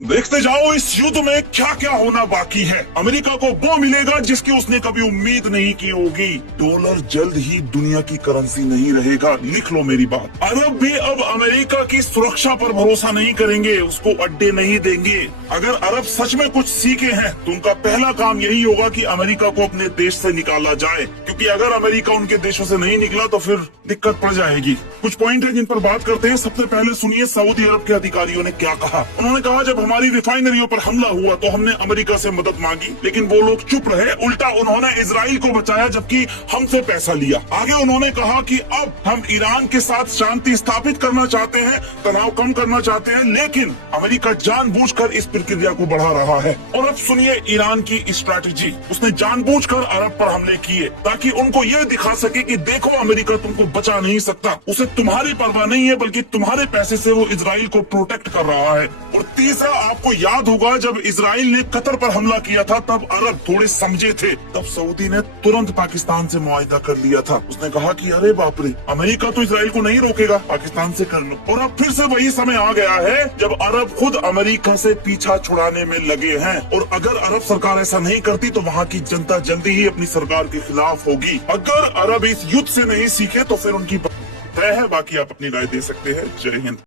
देखते जाओ इस युद्ध में क्या क्या होना बाकी है। अमेरिका को वो मिलेगा जिसकी उसने कभी उम्मीद नहीं की होगी। डॉलर जल्द ही दुनिया की करेंसी नहीं रहेगा, लिख लो मेरी बात। अरब भी अब अमेरिका की सुरक्षा पर भरोसा नहीं करेंगे, उसको अड्डे नहीं देंगे। अगर अरब सच में कुछ सीखे हैं तो उनका पहला काम यही होगा कि अमेरिका को अपने देश से निकाला जाए, क्योंकि अगर अमेरिका उनके देशों से नहीं निकला तो फिर दिक्कत पड़ जाएगी। कुछ पॉइंट है जिन पर बात करते हैं। सबसे पहले सुनिए सऊदी अरब के अधिकारियों ने क्या कहा। उन्होंने कहा जब हमारी रिफाइनरियों पर हमला हुआ तो हमने अमेरिका से मदद मांगी, लेकिन वो लोग चुप रहे। उल्टा उन्होंने इजराइल को बचाया जबकि हमसे पैसा लिया। आगे उन्होंने कहा कि अब हम ईरान के साथ शांति स्थापित करना चाहते हैं, तनाव कम करना चाहते हैं, लेकिन अमेरिका जानबूझकर इस प्रक्रिया को बढ़ा रहा है। और अब सुनिए ईरान की स्ट्रैटेजी। उसने जानबूझकर अरब पर हमले किए ताकि उनको ये दिखा सके कि देखो अमेरिका तुमको बचा नहीं सकता, उसे तुम्हारी परवाह नहीं है, बल्कि तुम्हारे पैसे से वो इजराइल को प्रोटेक्ट कर रहा है। और तीसरा, आपको याद होगा जब इजराइल ने कतर पर हमला किया था तब अरब थोड़े समझे थे। तब सऊदी ने तुरंत पाकिस्तान से मुआहिदा कर लिया था। उसने कहा कि अरे बाप रे, अमेरिका तो इजराइल को नहीं रोकेगा, पाकिस्तान से कर लो। और अब फिर से वही समय आ गया है जब अरब खुद अमेरिका से पीछा छुड़ाने में लगे हैं। और अगर अरब सरकार ऐसा नहीं करती तो वहाँ की जनता जल्दी ही अपनी सरकार के खिलाफ होगी। अगर अरब इस युद्ध से नहीं सीखे तो फिर उनकी तय है। बाकी आप अपनी राय दे सकते हैं। जय हिंद।